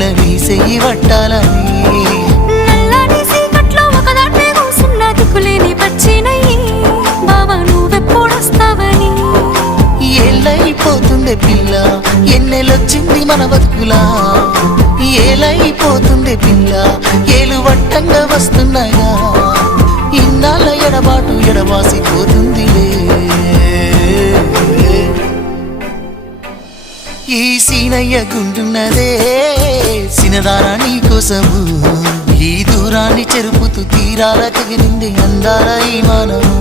పిల్ల నీ చెయ్యి పట్టాలని నల్లని సీకట్లో ఒకదాన్నే కూసున్న దిక్కులేని పచ్చినయ్యి బావా నువ్వెప్పుడొస్తావని ఏళ్ళైపోతుండే పిల్ల ఎన్నెలొచ్చింది మన బతుకులా ఏలైపోతుండే పిల్ల ఏలు వట్టంగా వస్తున్నాయా ఇన్నాళ్ళ ఎడబాటు ఎడవాసిపోతుందిలే ఈ సీనయ్య గుంటున్నదే సినదారా నీ కోసము ఈ దూరాన్ని చెరుపుతూ తీరాల తెగిలింది అందాల ఈ మానము